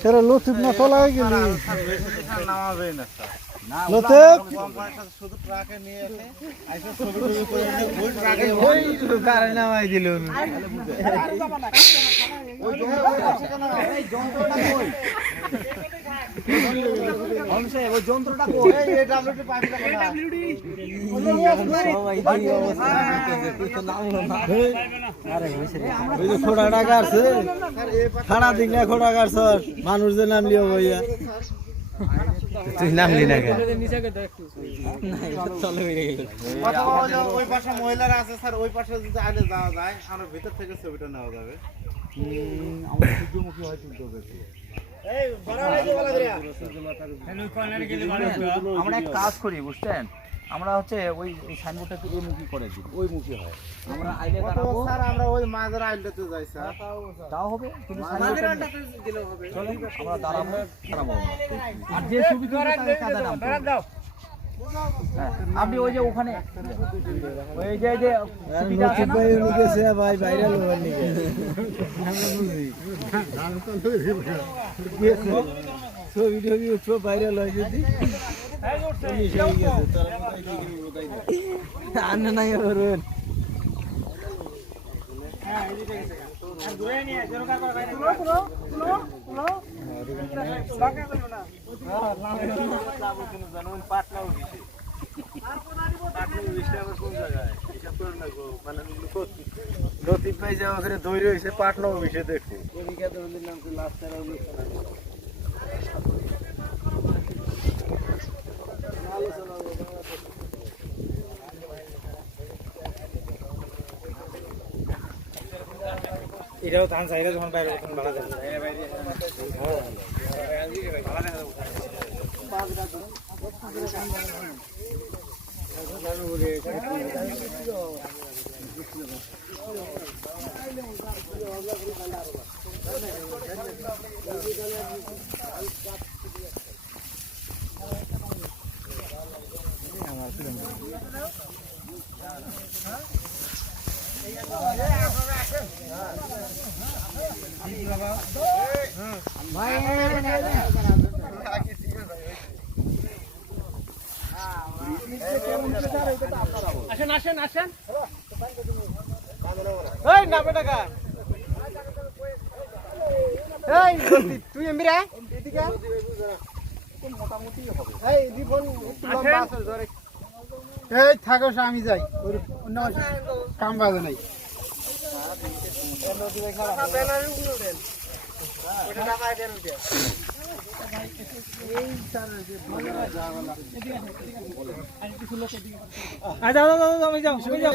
সেটা লতিফ না তলায় গেলি। লতিফ? শুধু ট্রাকে নিয়ে এসে ছবি টবি করে নামাই দিল খোড়া টাকা আছে। খানা দিক না খোড়া মানুষ যে নামলিও ভাইয়া। তুই নামলি না কেন? ওই পাশে মহিলারা আছে স্যার ওই পাশে যদি আইলে যাওয়া যায় আমরা ভিতর থেকে ছবিটা নেওয়া যাবে। আমরা এক কাজ করি বুঝছেন? আমরা হচ্ছে ওই ওই সাইনবোর্ডটা এই মুখী করে দিই। ওই মুখী হয়। আমরা আইলে দাঁড়াবো। স্যার আমরা ওই মাঝের আইলটাতে যাই স্যার। তাও হবে কিন্তু সাইনবোর্ডটা চলেন আমরা দাঁড়াবো। দাঁড়াবো আর যে সুবিধা কাজে নাম হ্যাঁ, আপনি ওই যে ওখানে ওই যে যে? ভাই ভাইরাল হওয়ার নিকে ছবি টবি উঠবো ভাইরাল হয় যদি আন্না নাই করবেন লতিফ ভাই যা ওখানে দৌড়ে হয়েছে পাটনা অফিসে দেখো এটাও ধান চাইলে যখন বাইরে তখন ভালো যাবে আসেন আসেন আসেন। এই নামে টাকা এই লতিফ, তুই এমবি রে। এদিকে এই রিবন একটু লম্বা আছে ধরে এই থাকো আমি যাই। ওর অন্য কাম বাজে নাই। যাও।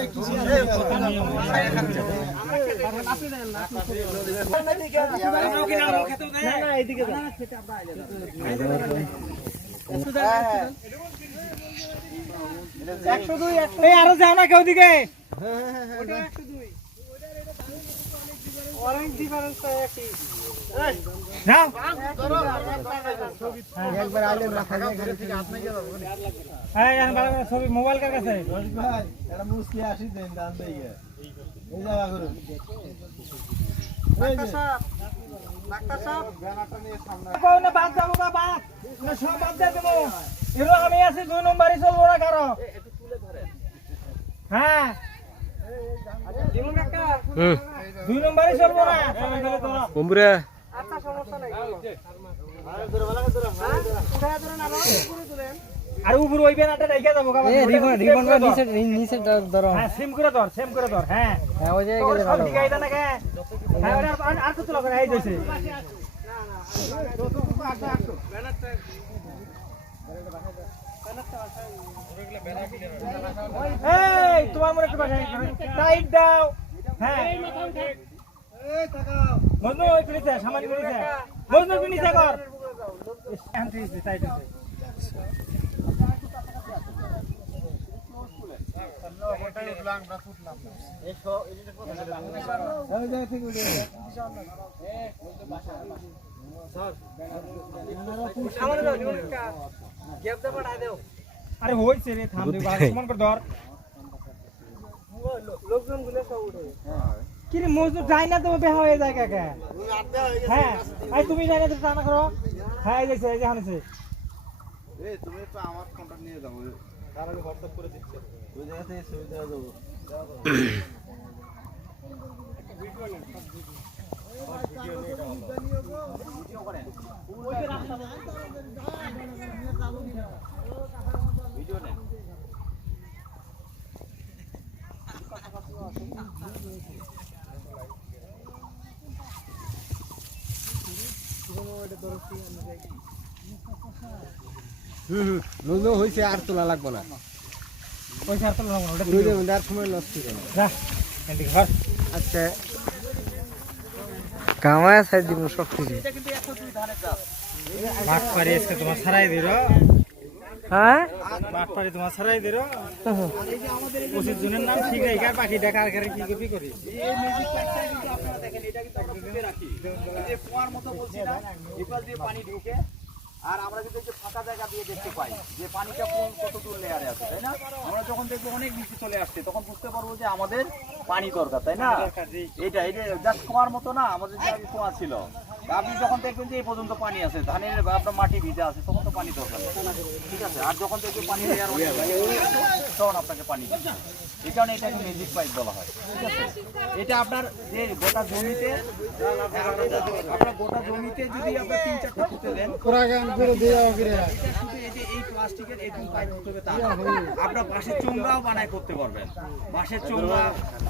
এই আরও যাও না কেউ দিকে। দিয়ে হ্যাঁ ছবি মোবাইল কার কাছে? ভাই এটা মুসলি আসি দেন দান দেই এই জায়গা করুন। বাদ যাব বা বাদ সব বাদ দিয়ে দেবো। এরো আমি আছি দুই নম্বরই চলবো না কারও। হ্যাঁ। দুই নম্বরই চলবো না। সবাই গেলে তোরা আর উপরে ওই ব্যানারটা রেখে যাব রিবন রিবন নিচে নিচে ধরো। হ্যাঁ সেম করে ধর সেম করে ধর হ্যাঁ। হ্যাঁ ওই জায়গায় গেলে ভালো দিকে আইতা না হ্যাঁ ওটা আর তোমার মনে টাইট দাও। হ্যাঁ এই জায়গা থেকে উঠে যা। আরে হইছে রে, থাম সমান করে ধর। কি রে, মজদুর, যাই না তোমার বেহা হয়ে যায় কাকা? হ্যাঁ তুমি যাই না তো টানা করো। হ্যাঁ এই এই যে হানেছে এই তুমি একটু আমার ফোনটা নিয়ে যাব তার আগে হোয়াটসঅ্যাপ করে দিচ্ছে। ওই জায়গা থেকে ছবি দেওয়া যাব হুম হুম নজরুল হয়েছে আর তোলা লাগবে না। পয়সা আর তো লাগবে না, ওটা আর সময় না। ঘর। আচ্ছা। কামায় সাই দিব সব কিছু। এটা কিন্তু একশো দুই ধানের চাষ মাঠ পারি আজকে তোমার ছাড়াই দিল। হ্যাঁ? মাঠ পারি তোমার ছাড়াই দিল। পঁচিশ জনের নাম ঠিক আছে কার পাখি দেখা আর কারে কি করি? এই ম্যাজিক পাইপটা কিন্তু আপনারা দেখেন এটা কিন্তু আমরা রাখি। এই যে কুয়ার মতো বলছি না এপাশ দিয়ে পানি ঢুকে আর আমরা কিন্তু এই যে ফাঁকা জায়গা দিয়ে দেখতে পাই যে পানিটা কোন কত দূর লেয়ারে আছে তাই না? আমরা যখন দেখব অনেক নিচে চলে আসছে তখন বুঝতে পারব যে আমাদের পানি দরকার তাই না? এটা এটা জাস্ট মতো না আমাদের যে আগে কুয়া ছিল। আপনি যখন দেখবেন যে এই পর্যন্ত পানি আছে ধানের আপনার মাটি ভিজা আছে তখন পানি দরকার ঠিক আছে? আর যখন দেখবেন পানি তখন আপনাকে পানি এই কারণে এটাকে ম্যাজিক পাইপ বলা হয়। ঠিক আছে? এটা আপনার যে গোটা জমিতে আপনার গোটা জমিতে যদি আপনার তিন চারটা পুঁতে দেন শুধু এই যে এই প্লাস্টিকের এরকম পাইপ হবে তা আপনার বাঁশের চোঙ্গাও বানায় করতে পারবেন। বাঁশের চোঙ্গা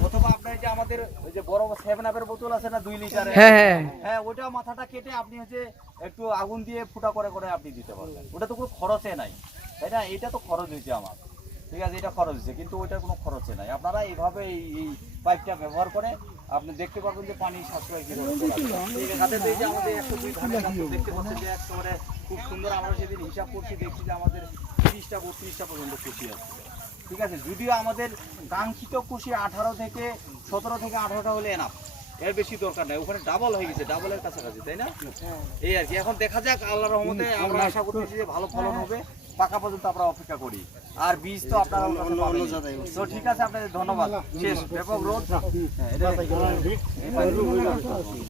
অথবা আপনার যে আমাদের ওই যে বড় সেভেন আপের বোতল আছে না দুই লিটারের? হ্যাঁ হ্যাঁ। হ্যাঁ ওটা মাথাটা কেটে আপনি হচ্ছে একটু আগুন দিয়ে ফুটা করে করে আপনি দিতে পারবেন। ওটা তো কোনো খরচে নাই। তাই না? এটা তো খরচ হয়েছে আমার। ঠিক আছে, এটা খরচ হয়েছে, কিন্তু ওইটার কোনো খরচে নাই। আপনারা এইভাবে এই পাইপটা ব্যবহার করে আপনি দেখতে পারবেন যে পানি সাশ্রয় পাচ্ছেন যে একেবারে খুব সুন্দর আমরা সেদিন হিসাব করছি, দেখছি যে আমাদের তিরিশটা, বত্রিশটা পর্যন্ত খুশি আছে। ঠিক আছে? যদিও আমাদের কাঙ্ক্ষিত খুশি আঠারো থেকে সতেরো থেকে আঠারোটা হলে এনাফ এর বেশি দরকার নাই। ওখানে ডাবল হয়ে গেছে ডাবলের কাছাকাছি তাই না? এই আর কি এখন দেখা যাক আল্লাহ রহমতে আমরা আশা করতেছি যে ভালো ফলন হবে। পাকা পর্যন্ত আমরা অপেক্ষা করি। আর বীজ তো আপনারা। তো ঠিক আছে আপনাদের ধন্যবাদ। শেষ। ব্যাপক রোদ। হ্যাঁ,